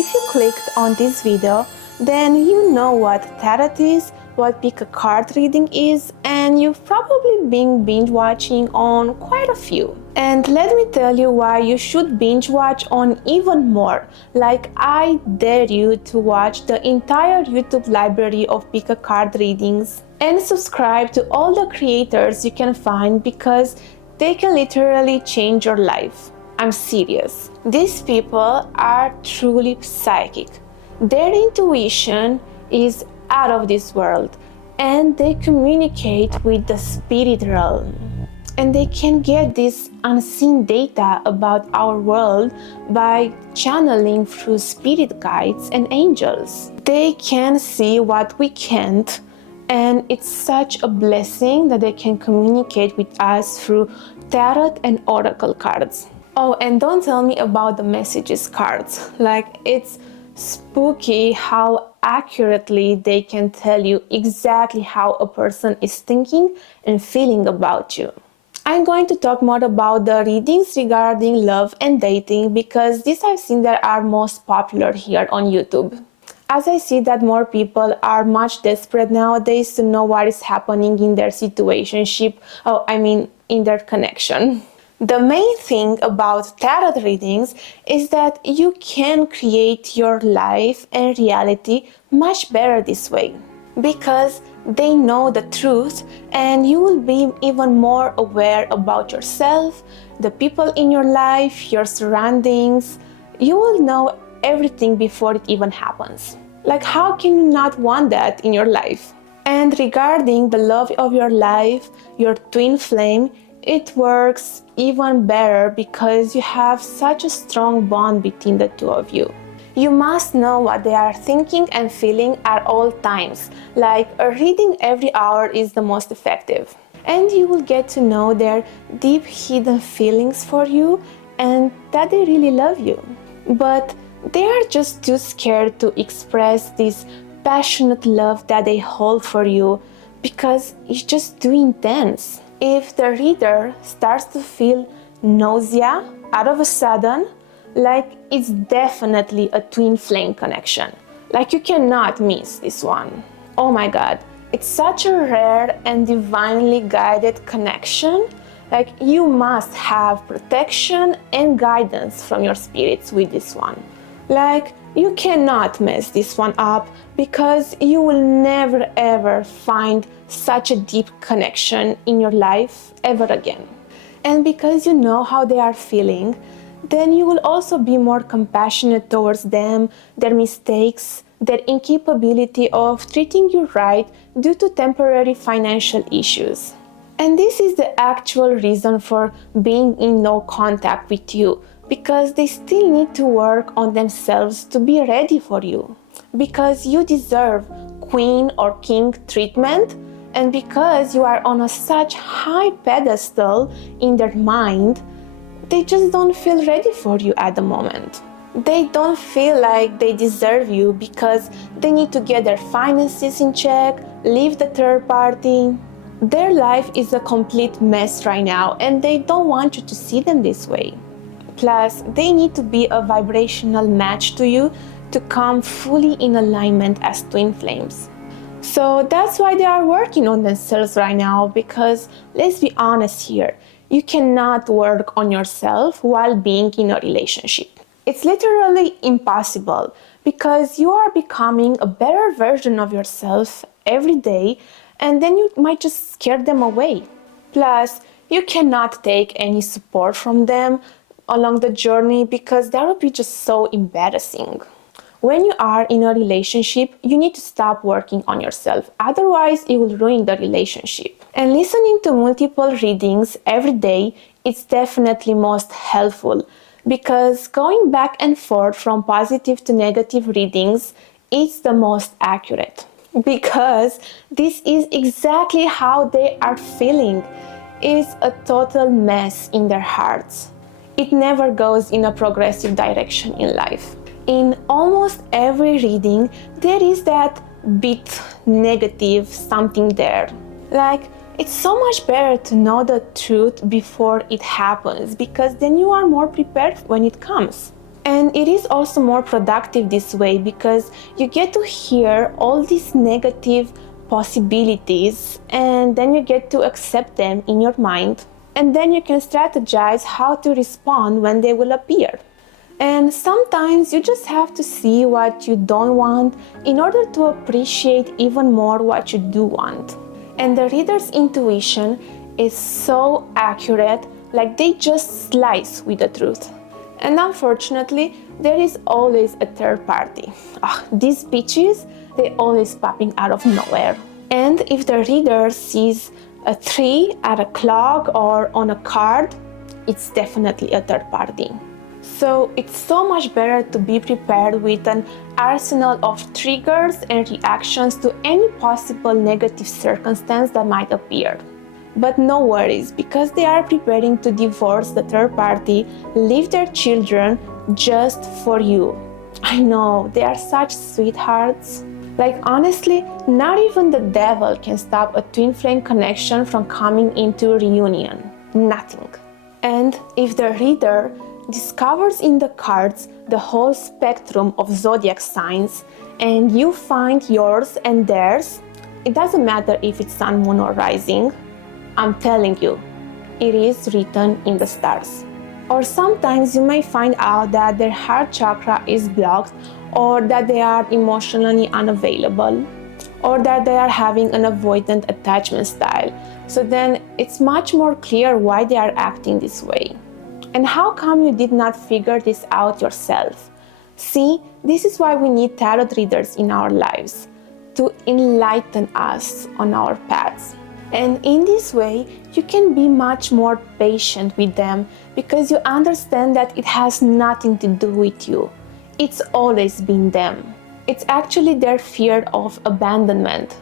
If you clicked on this video, then you know what tarot is, what pick a card reading is, and you've probably been binge watching on quite a few. And let me tell you why you should binge watch on even more. Like, I dare you to watch the entire YouTube library of pick a card readings and subscribe to all the creators you can find because they can literally change your life. I'm serious. These people are truly psychic. Their intuition is out of this world, and they communicate with the spirit realm. And they can get this unseen data about our world by channeling through spirit guides and angels. They can see what we can't, and it's such a blessing that they can communicate with us through tarot and oracle cards. Oh, and don't tell me about the messages cards. Like, it's spooky how accurately they can tell you exactly how a person is thinking and feeling about you. I'm going to talk more about the readings regarding love and dating because these I've seen that are most popular here on YouTube. As I see that more people are much desperate nowadays to know what is happening in their situationship, in their connection. The main thing about tarot readings is that you can create your life and reality much better this way because they know the truth, and you will be even more aware about yourself, the people in your life, your surroundings. You will know everything before it even happens. Like, how can you not want that in your life? And regarding the love of your life, your twin flame, it works even better because you have such a strong bond between the two of you. You must know what they are thinking and feeling at all times. Like, a reading every hour is the most effective. And you will get to know their deep hidden feelings for you and that they really love you. But they are just too scared to express this passionate love that they hold for you because it's just too intense. If the reader starts to feel nausea out of a sudden, like, it's definitely a twin flame connection. Like, you cannot miss this one. Oh my god, it's such a rare and divinely guided connection. Like, you must have protection and guidance from your spirits with this one. Like, you cannot mess this one up because you will never ever find such a deep connection in your life ever again. And because you know how they are feeling, then you will also be more compassionate towards them, their mistakes, their incapability of treating you right due to temporary financial issues. And this is the actual reason for being in no contact with you, because they still need to work on themselves to be ready for you. Because you deserve queen or king treatment, and because you are on such high pedestal in their mind, they just don't feel ready for you at the moment. They don't feel like they deserve you because they need to get their finances in check, leave the third party. Their life is a complete mess right now, and they don't want you to see them this way. Plus, they need to be a vibrational match to you to come fully in alignment as twin flames. So that's why they are working on themselves right now, because let's be honest here, you cannot work on yourself while being in a relationship. It's literally impossible because you are becoming a better version of yourself every day, and then you might just scare them away. Plus, you cannot take any support from them along the journey because that would be just so embarrassing. When you are in a relationship, you need to stop working on yourself, otherwise it will ruin the relationship. And listening to multiple readings every day is definitely most helpful because going back and forth from positive to negative readings is the most accurate. Because this is exactly how they are feeling. It is a total mess in their hearts. It never goes in a progressive direction in life. In almost every reading, there is that bit negative something there. Like, it's so much better to know the truth before it happens because then you are more prepared when it comes. And it is also more productive this way because you get to hear all these negative possibilities and then you get to accept them in your mind. And then you can strategize how to respond when they will appear. And sometimes you just have to see what you don't want in order to appreciate even more what you do want. And the reader's intuition is so accurate, like they just slice with the truth. And unfortunately, there is always a third party. These bitches, they always popping out of nowhere. And if the reader sees a 3 at a clock or on a card, it's definitely a third party. So it's so much better to be prepared with an arsenal of triggers and reactions to any possible negative circumstance that might appear. But no worries, because they are preparing to divorce the third party, leave their children just for you. I know, they are such sweethearts. Like honestly, not even the devil can stop a twin flame connection from coming into a reunion. Nothing. And if the reader discovers in the cards the whole spectrum of zodiac signs and you find yours and theirs, it doesn't matter if it's sun, moon or rising, I'm telling you, it is written in the stars. Or sometimes you may find out that their heart chakra is blocked, or that they are emotionally unavailable, or that they are having an avoidant attachment style. So then it's much more clear why they are acting this way. And how come you did not figure this out yourself? See, this is why we need tarot readers in our lives, to enlighten us on our paths. And in this way, you can be much more patient with them because you understand that it has nothing to do with you. It's always been them. It's actually their fear of abandonment.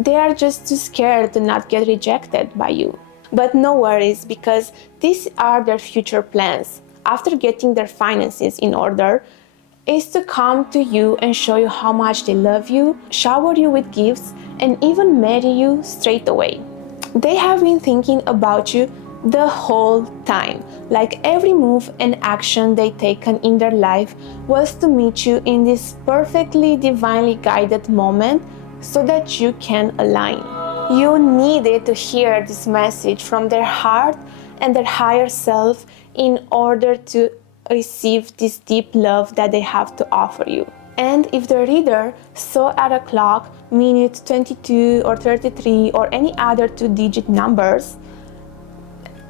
They are just too scared to not get rejected by you. But no worries, because these are their future plans. After getting their finances in order, is to come to you and show you how much they love you, shower you with gifts, and even marry you straight away. They have been thinking about you the whole time. Like every move and action they taken in their life was to meet you in this perfectly divinely guided moment so that you can align. You needed to hear this message from their heart and their higher self in order to receive this deep love that they have to offer you. And if the reader saw at a clock minute 22 or 33 or any other 2-digit numbers,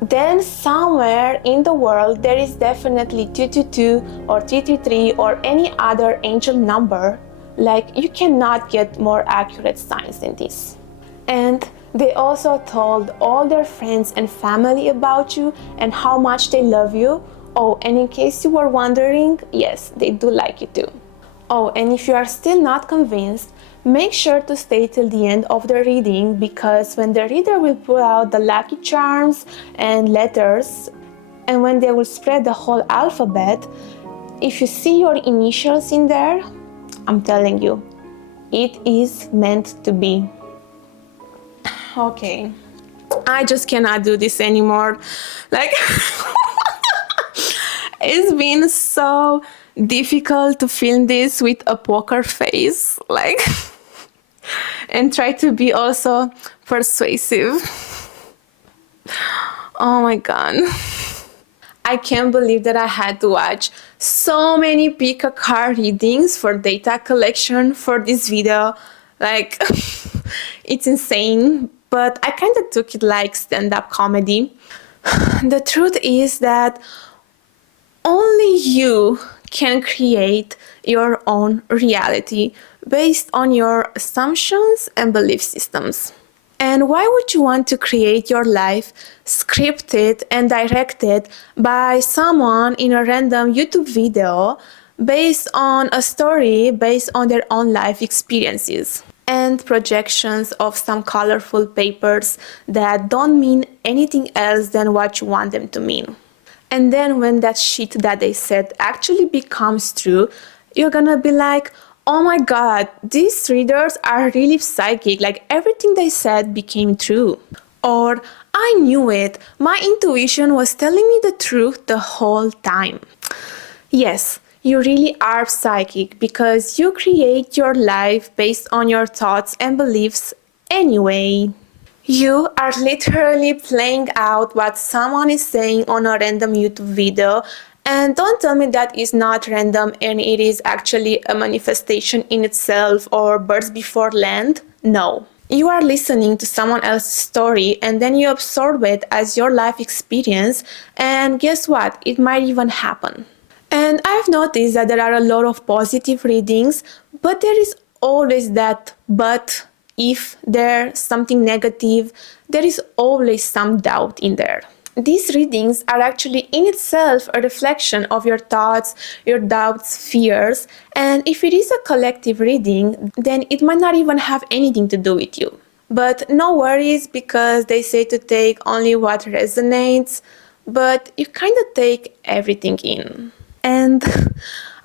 then somewhere in the world there is definitely 222 or 333 or any other angel number. Like, you cannot get more accurate signs than this. And they also told all their friends and family about you and how much they love you. Oh, and in case you were wondering, yes, they do like you too. Oh, and if you are still not convinced, make sure to stay till the end of the reading, because when the reader will pull out the lucky charms and letters, and when they will spread the whole alphabet, if you see your initials in there, I'm telling you, it is meant to be. Okay, I just cannot do this anymore. Like, it's been so difficult to film this with a poker face, like, and try to be also persuasive. Oh my god. I can't believe that I had to watch so many pick a card readings for data collection for this video. Like, it's insane, but I kind of took it like stand-up comedy. The truth is that only you can create your own reality based on your assumptions and belief systems. And why would you want to create your life scripted and directed by someone in a random YouTube video based on a story based on their own life experiences and projections of some colorful papers that don't mean anything else than what you want them to mean? And then when that shit that they said actually becomes true, you're gonna be like, oh my god, these readers are really psychic, like everything they said became true. Or, I knew it, my intuition was telling me the truth the whole time. Yes, you really are psychic because you create your life based on your thoughts and beliefs anyway. You are literally playing out what someone is saying on a random YouTube video, and don't tell me that is not random and it is actually a manifestation in itself or birds before land. No. You are listening to someone else's story and then you absorb it as your life experience, and guess what? It might even happen. And I've noticed that there are a lot of positive readings, but there is always that but. If there's something negative, there is always some doubt in there. These readings are actually in itself a reflection of your thoughts, your doubts, fears, and if it is a collective reading, then it might not even have anything to do with you. But no worries, because they say to take only what resonates, but you kind of take everything in. And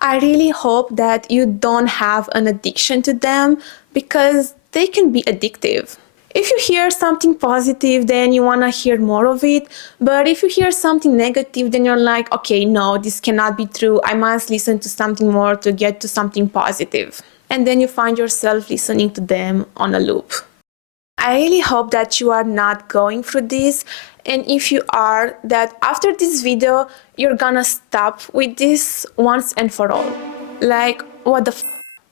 I really hope that you don't have an addiction to them, because they can be addictive. If you hear something positive, then you want to hear more of it. But if you hear something negative, then you're like, okay, no, this cannot be true. I must listen to something more to get to something positive. And then you find yourself listening to them on a loop. I really hope that you are not going through this. And if you are, that after this video, you're gonna stop with this once and for all. Like, what the f***?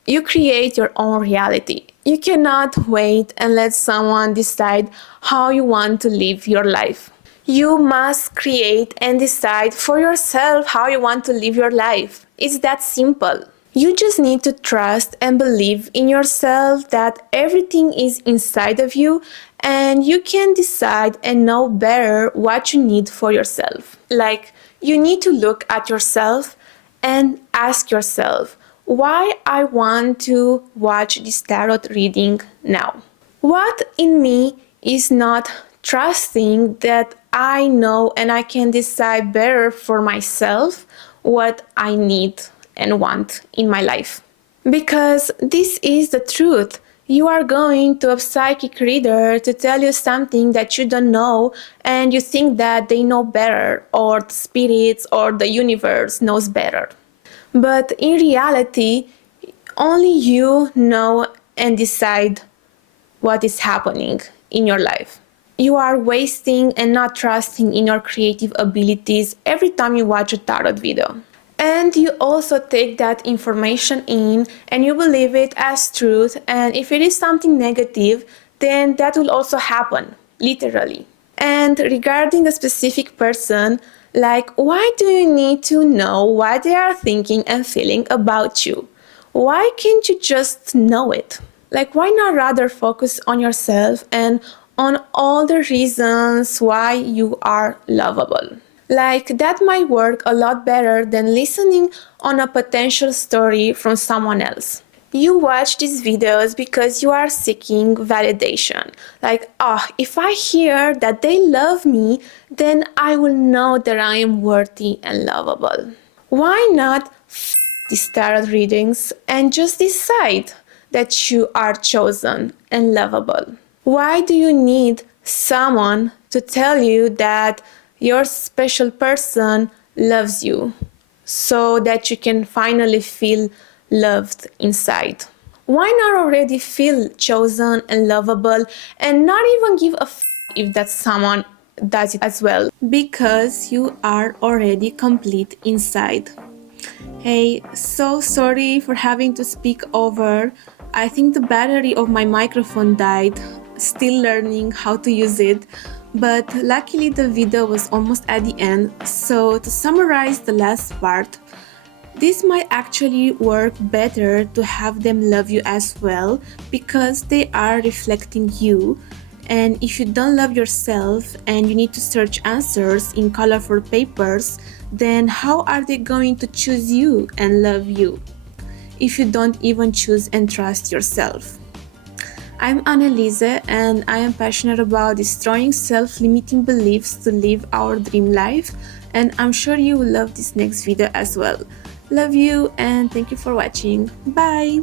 You create your own reality. You cannot wait and let someone decide how you want to live your life. You must create and decide for yourself how you want to live your life. It's that simple. You just need to trust and believe in yourself that everything is inside of you, and you can decide and know better what you need for yourself. Like, you need to look at yourself and ask yourself, why I want to watch this tarot reading now. What in me is not trusting that I know and I can decide better for myself what I need and want in my life. Because this is the truth. You are going to a psychic reader to tell you something that you don't know, and you think that they know better, or the spirits or the universe knows better. But in reality, only you know and decide what is happening in your life. You are wasting and not trusting in your creative abilities every time you watch a tarot video. And you also take that information in and you believe it as truth, and if it is something negative, then that will also happen, literally. And regarding a specific person, like, why do you need to know what they are thinking and feeling about you? Why can't you just know it? Like, why not rather focus on yourself and on all the reasons why you are lovable? Like, that might work a lot better than listening on a potential story from someone else. You watch these videos because you are seeking validation. Like, if I hear that they love me, then I will know that I am worthy and lovable. Why not these tarot readings and just decide that you are chosen and lovable? Why do you need someone to tell you that your special person loves you so that you can finally feel loved inside? Why not already feel chosen and lovable and not even give a if that someone does it as well? Because you are already complete inside. Hey, so sorry for having to speak over. I think the battery of my microphone died. Still learning how to use it. But luckily the video was almost at the end. So to summarize the last part, this might actually work better to have them love you as well, because they are reflecting you. And if you don't love yourself and you need to search answers in colorful papers, then how are they going to choose you and love you if you don't even choose and trust yourself? I'm Anneliese, and I am passionate about destroying self-limiting beliefs to live our dream life, and I'm sure you will love this next video as well. Love you and thank you for watching. Bye!